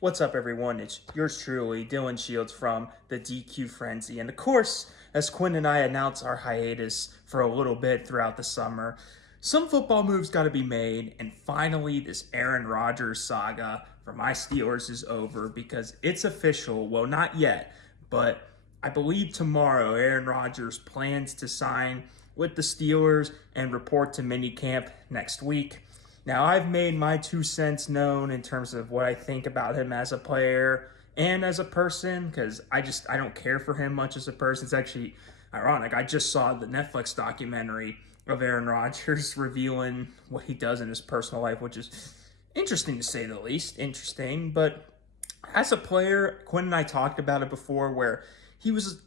What's up, everyone? It's yours truly, Dylan Shields from the DQ Frenzy. And of course, as Quinn and I announce our hiatus for a little bit throughout the summer, some football moves got to be made. And finally, this Aaron Rodgers saga for my Steelers is over because it's official. Well, not yet, but I believe tomorrow Aaron Rodgers plans to sign with the Steelers and report to minicamp next week. Now, I've made my 2 cents known in terms of what I think about him as a player and as a person because I don't care for him much as a person. It's actually ironic. I just saw the Netflix documentary of Aaron Rodgers revealing what he does in his personal life, which is interesting to say the least. Interesting, but as a player, Quinn and I talked about it before where he was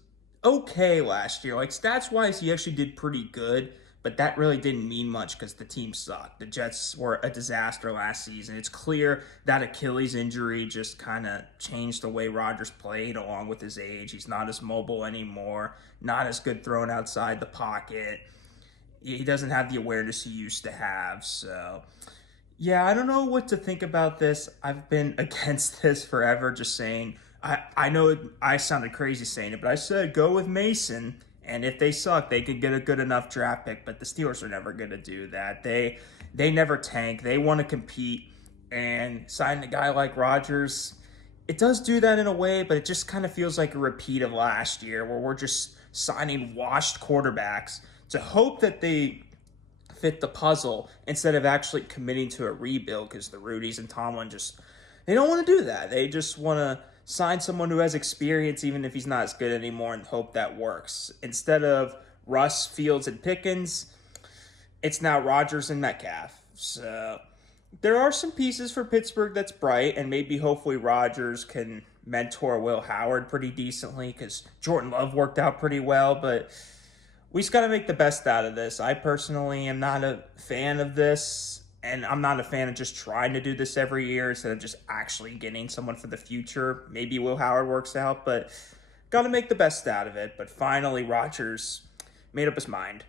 okay last year. Like stats wise, he actually did pretty good, but that really didn't mean much because the team sucked. The Jets were a disaster last season. It's clear that Achilles injury just kind of changed the way Rodgers played along with his age. He's not as mobile anymore, not as good thrown outside the pocket. He doesn't have the awareness he used to have. So, yeah, I don't know what to think about this. I've been against this forever, just saying. I know I sounded crazy saying it, but I said go with Mason. And if they suck, they could get a good enough draft pick. But the Steelers are never going to do that. They never tank. They want to compete. And signing a guy like Rodgers, it does do that in a way, but it just kind of feels like a repeat of last year where we're just signing washed quarterbacks to hope that they fit the puzzle instead of actually committing to a rebuild because the Rudies and Tomlin they don't want to do that. They just want to sign someone who has experience even if he's not as good anymore and hope that works. Instead of Russ, Fields, and Pickens, it's now Rodgers and Metcalf. So there are some pieces for Pittsburgh that's bright, and maybe hopefully Rodgers can mentor Will Howard pretty decently because Jordan Love worked out pretty well, but we just got to make the best out of this. I personally am not a fan of this, and I'm not a fan of just trying to do this every year instead of just actually getting someone for the future. Maybe Will Howard works out, but got to make the best out of it. But finally, Rodgers made up his mind.